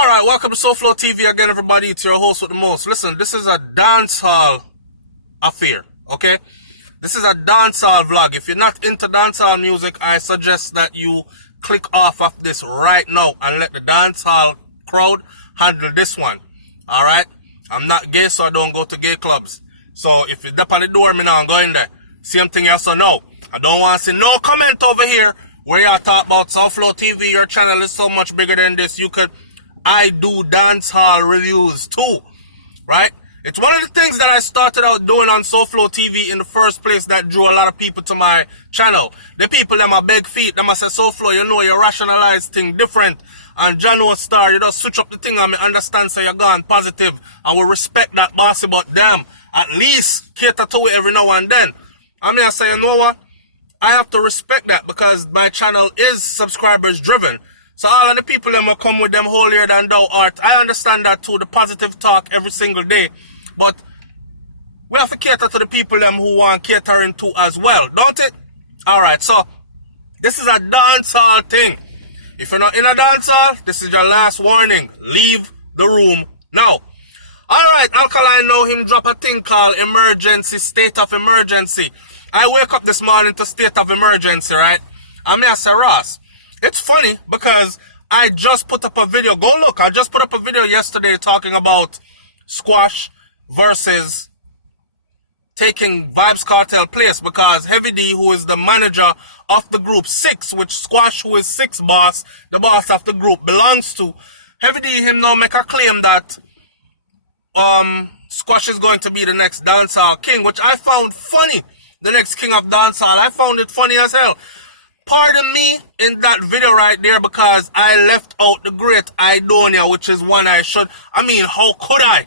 Alright, welcome to SouFLoTV again, everybody. It's your host with the most. Listen, this is a dancehall affair, okay? This is a dancehall vlog. If you're not into dancehall music, I suggest that you click off of this right now and let the dancehall crowd handle this one, alright? I'm not gay, so I don't go to gay clubs. So if you're up on the door, me now, I'm going there. Same thing, yes or no. I don't want to see no comment over here where y'all talk about SouFLoTV. Your channel is so much bigger than this. I do dancehall reviews too, right? It's one of the things that I started out doing on SouFLoTV in the first place that drew a lot of people to my channel. The people them are big feet, them I say, SouFlo, you know, you rationalize things different. And Jano Star, you just switch up the thing and me understand so you're gone positive. And we respect that bossy, but damn, at least cater to it every now and then. I mean, I say, you know what? I have to respect that because my channel is subscribers driven. So all of the people that will come with them holier than thou art, I understand that too, the positive talk every single day. But we have to cater to the people them who want catering to as well, don't it? Alright, so this is a dancehall thing. If you're not in a dancehall, this is your last warning. Leave the room now. Alright, Alkaline know him drop a thing called emergency, state of emergency. I wake up this morning to state of emergency, right? I say, Ross, it's funny because I just put up a video. Go look. I just put up a video yesterday talking about Squash versus taking Vybz Kartel place because Heavy D, who is the manager of the group 6, which Squash, who is 6 boss, the boss of the group, belongs to. Heavy D him now make a claim that Squash is going to be the next dancehall king, which I found funny. The next king of dancehall. I found it funny as hell. Pardon me in that video right there because I left out the great Idonia, which is one I should. I mean, how could I?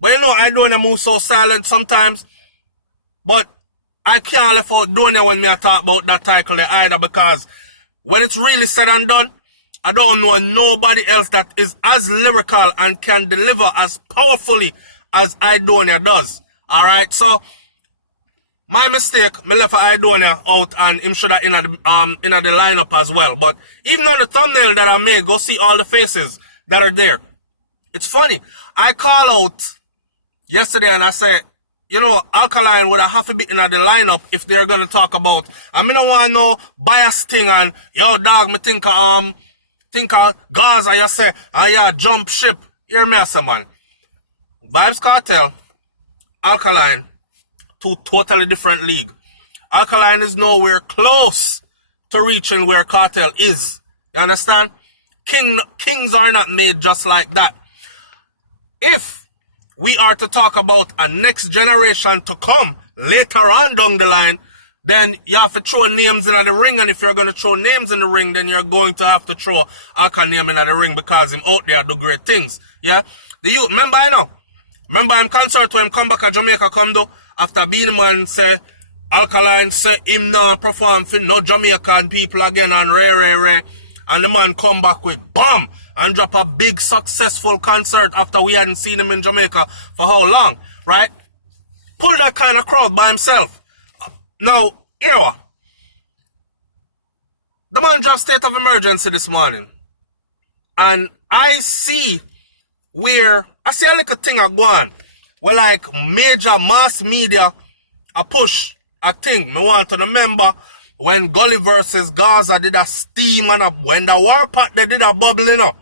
But you know, Idonia moves so silent sometimes. But I can't left out Donia when I talk about that title there either because when it's really said and done, I don't know nobody else that is as lyrical and can deliver as powerfully as Idonia does. Alright, so my mistake, me left Idonia out and him should have in the lineup as well. But even on the thumbnail that I made, go see all the faces that are there. It's funny. I call out yesterday and I say, you know, Alkaline would have to be in the lineup if they're going to talk about, I mean, I want no bias thing and, yo, dog, me think of Gaza, you say, yeah, jump ship. Hear me, I say, man. Vybz Kartel, Alkaline, two totally different league. Alkaline is nowhere close to reaching where Kartel is. You understand? Kings are not made just like that. If we are to talk about a next generation to come later on down the line, then you have to throw names in the ring, and if you're going to throw names in the ring, then you're going to have to throw Alkaline name in the ring because him out there do great things. Yeah? The youth, remember I know? Remember him concert when him come back to Jamaica come do? After being man say, Alkaline say him not perform for no Jamaican people again and Ray. And the man come back with BAM! And drop a big successful concert after we hadn't seen him in Jamaica for how long, right? Pull that kind of crowd by himself. Now, you know what? The man dropped state of emergency this morning. And I see a little thing a go on. Where like major mass media a push a thing. Me want to remember when Gully versus Gaza did a steam and when the Warpath they did a bubble, you know.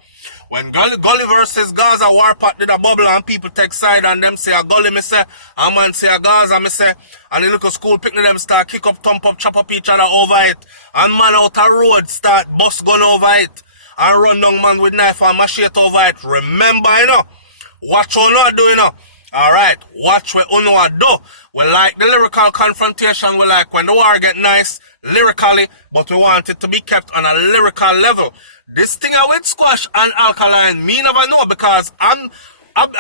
When Gully versus Gaza Warpath did a bubble and people take side and them say a Gully, me say, a man say a Gaza, me say, and the little school picnic them start kick up, thump up, chop up each other over it. And man out a road start bust gun over it. And run down man with knife and machete over it. Remember, you know. Watch what you do, you know. Alright, watch what you do. We like the lyrical confrontation. We like when the war get nice, lyrically, but we want it to be kept on a lyrical level. This thing with Squash and Alkaline, me never know because I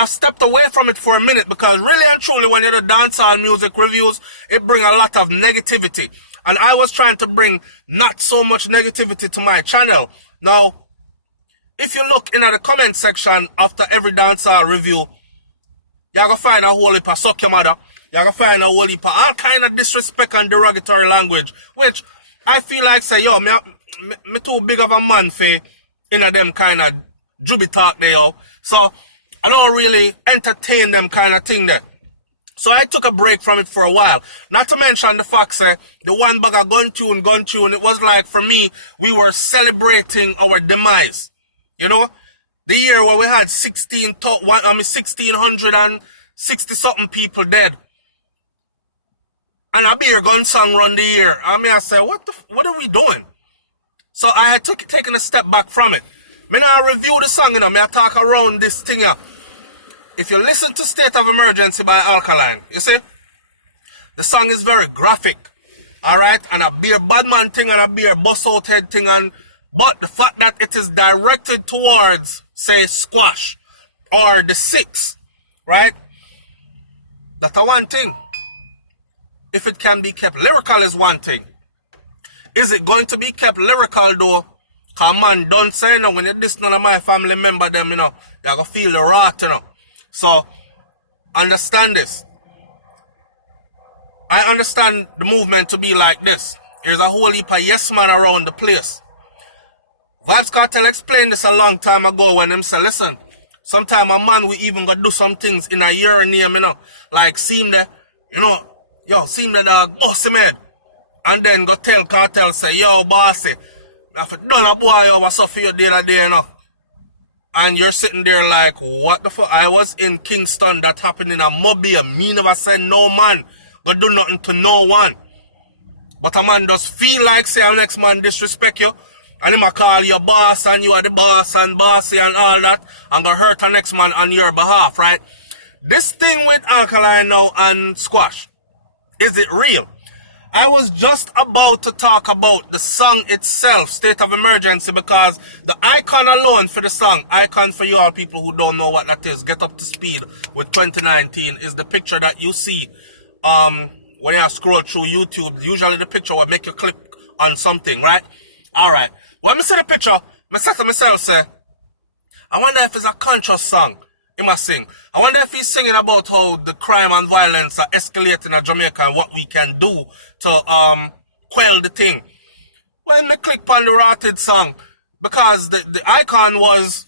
stepped away from it for a minute because really and truly when you're the dancehall music reviews, it bring a lot of negativity. And I was trying to bring not so much negativity to my channel. Now, if you look in the comment section after every dancehall review, you're going to find a whole heap of suck your mother. You're going to find a whole heap of all kind of disrespect and derogatory language, which I feel like say, yo, me too big of a man for in a them kind of Juby talk there, yo. So I don't really entertain them kind of thing there. So I took a break from it for a while. Not to mention the fact that the one bag of gun tune, it was like, for me, we were celebrating our demise. You know? The year where we had 1,660 something people dead. And a beer gun song run the year. I said, what are we doing? So I had taken a step back from it. I review the song, I talk around this thing here. If you listen to State of Emergency by Alkaline, you see, the song is very graphic, alright, and a beer badman thing and a beer bust out head thing, but the fact that it is directed towards, say, squash or the six, right, that's a one thing. If it can be kept lyrical is one thing. Is it going to be kept lyrical though? Cause man, don't say no, when you diss none of my family member them, you're gonna feel the wrath, So, understand this. I understand the movement to be like this. There's a whole heap of yes man around the place. Vybz Kartel explained this a long time ago when them say, listen, sometime a man we even gonna do some things in a year and name, like seem that, seem that dog boss him head. And then go tell Kartel, say, yo, bossy, if it done a boy, yo, what's up for you the other day, And you're sitting there like, what the fuck? I was in Kingston, that happened in a Mobile. Me never said no man, but do nothing to no one. But a man does feel like, say, our next man disrespect you, and him a call you boss, and you are the boss, and bossy, and all that, and go hurt the next man on your behalf, right? This thing with Alkaline now and Squash, is it real? I was just about to talk about the song itself, State of Emergency, because the icon alone for the song, icon for you all people who don't know what that is, get up to speed with 2019, is the picture that you see when you scroll through YouTube. Usually the picture will make you click on something, right? Alright. When I see the picture, I say to myself, say, I wonder if it's a conscious song. He must sing. I wonder if he's singing about how the crime and violence are escalating in Jamaica and what we can do to quell the thing. When I click on the Rotted song, because the icon was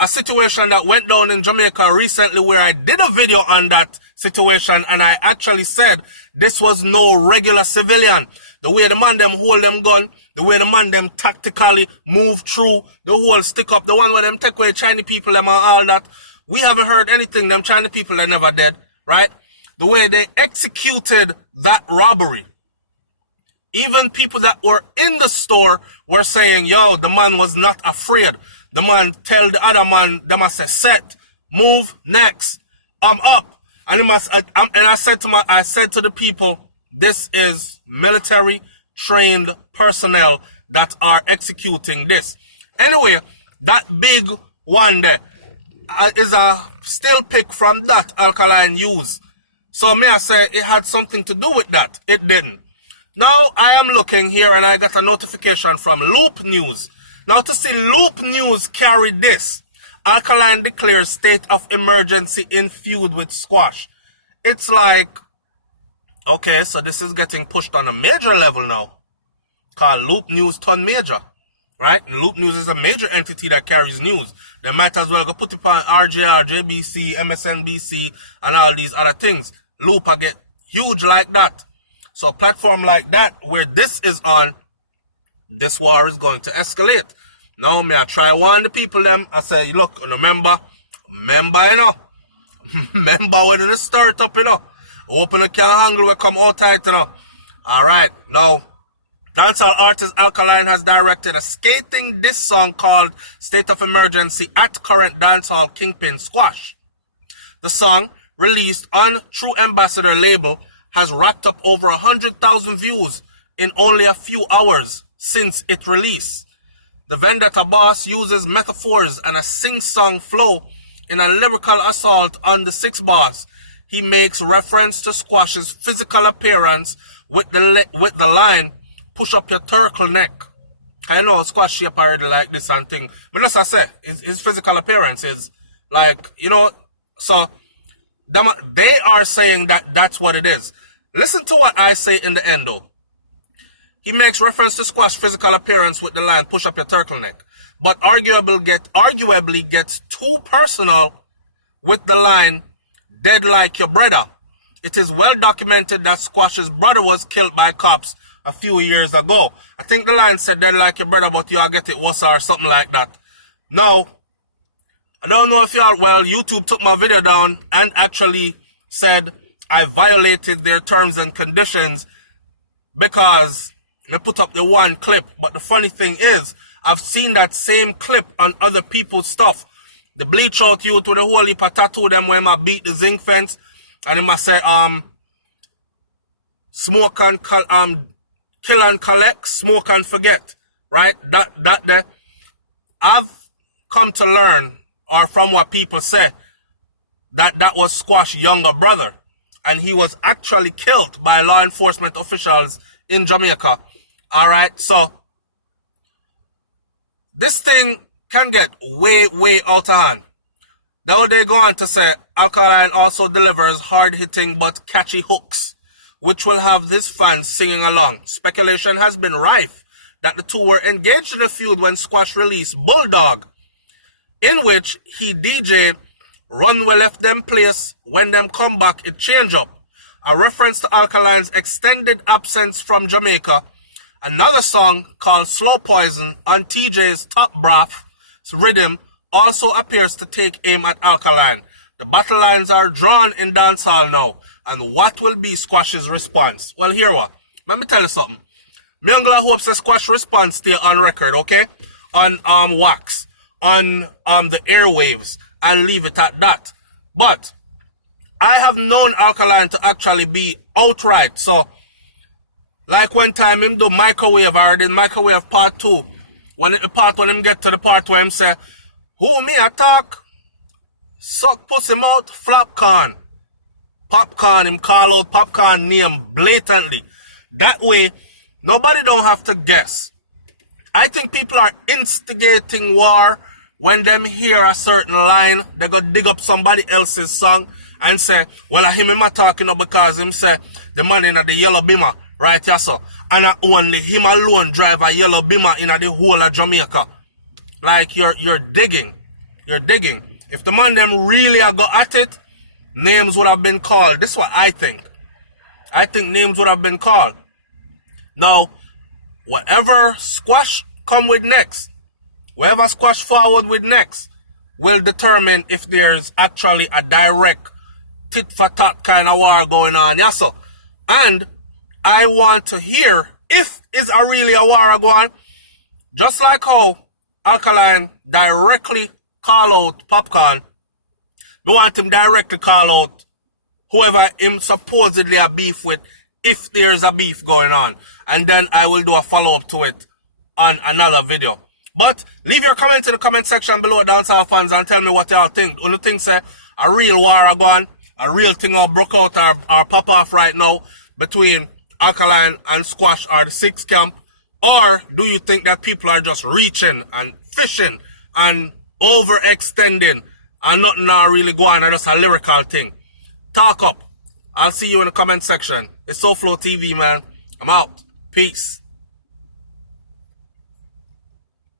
a situation that went down in Jamaica recently where I did a video on that situation and I actually said this was no regular civilian. The way the man them hold them gun, the way the man them tactically move through, the whole stick up, the one where them take away Chinese people them and all that. We haven't heard anything, them Chinese people are never dead, right? The way they executed that robbery. Even people that were in the store were saying, yo, the man was not afraid. The man tell the other man, they must say, set, move, next, I'm up. And I said to the people, this is military trained personnel that are executing this. Anyway, that big one there is a still pick from that Alkaline use. So may I say it had something to do with that. It didn't. Now I am looking here and I got a notification from Loop News. Now to see Loop News carry this, Alkaline declares state of emergency in feud with Squash. It's like, okay, so this is getting pushed on a major level now. Called Loop News turn major. Right? And Loop News is a major entity that carries news. They might as well go put it on RJR, JBC, MSNBC, and all these other things. Loop I get huge like that. So a platform like that, where this is on, this war is going to escalate. Now, may I try warn the people them. I say, look, remember, remember when it start up, Open the can handle will come out tight, Alright, now, dancehall artist Alkaline has directed a skating diss song called State of Emergency at current dancehall kingpin Squash. The song, released on True Ambassador label, has racked up over 100,000 views in only a few hours since its release. The Vendetta boss uses metaphors and a sing-song flow in a lyrical assault on the six boss. He makes reference to Squash's physical appearance with the line, push up your turtleneck. I know Squash shape already like this and thing. But as I say, his physical appearance is like, so they are saying that that's what it is. Listen to what I say in the end though. He makes reference to Squash's physical appearance with the line, push up your turtleneck. but arguably gets too personal with the line, "dead like your brother." It is well documented that Squash's brother was killed by cops a few years ago. I think the line said "dead like your brother," but y'all get it was or something like that. Now, I don't know if y'all, well, YouTube took my video down and actually said I violated their terms and conditions because they put up the one clip. But the funny thing is, I've seen that same clip on other people's stuff. The bleach out youth with the whole heap of tattoo them when I beat the zinc fence. And he must say, smoke and kill and collect, smoke and forget. Right? That there. I've come to learn, or from what people say, that was Squash's younger brother. And he was actually killed by law enforcement officials in Jamaica. Alright, so this thing can get way, way out of hand. Now they go on to say, Alkaline also delivers hard-hitting but catchy hooks, which will have this fans singing along. Speculation has been rife that the two were engaged in a feud when Squash released Bulldog, in which he DJ Run We Left Them Place, when them come back it change up. A reference to Alkaline's extended absence from Jamaica. Another song called Slow Poison on TJ's Top Breath rhythm also appears to take aim at Alkaline. The battle lines are drawn in dancehall now. And what will be Squash's response? Well, here what. Let me tell you something. Me and hopes the Squash response stay on record, okay? On wax. On the airwaves. And leave it at that. But I have known Alkaline to actually be outright. So, like one time him do microwave, or did microwave part 2. When him get to the part where him say, "Who me attack? Suck pussy mouth, flopcorn." Popcorn, him call out Popcorn name blatantly. That way, nobody don't have to guess. I think people are instigating war when them hear a certain line. They go dig up somebody else's song and say, "Well, him talking because him say the man in the yellow beamer, right, yes, sir. And only him alone drive a yellow beamer in the whole of Jamaica." Like you're digging. You're digging. If the man them really go at it, names would have been called. This is what I think. I think names would have been called. Now, whatever Squash come with next, whoever Squash forward with next, will determine if there's actually a direct tit-for-tat kind of war going on. Yes, sir. And I want to hear if it's a really a war going on. Just like how Alkaline directly call out Popcorn, we want him directly call out whoever him supposedly a beef with, if there's a beef going on. And then I will do a follow-up to it on another video. But leave your comments in the comment section below, dancehall fans, and tell me what y'all think. Only thing say a real war going, a real thing all broke out or pop off right now between Alkaline and Squash or the Six Camp? Or do you think that people are just reaching and fishing and overextending and nothing are really going on, just a lyrical thing? Talk up. I'll see you in the comment section. It's SouFLoTV, man. I'm out. Peace.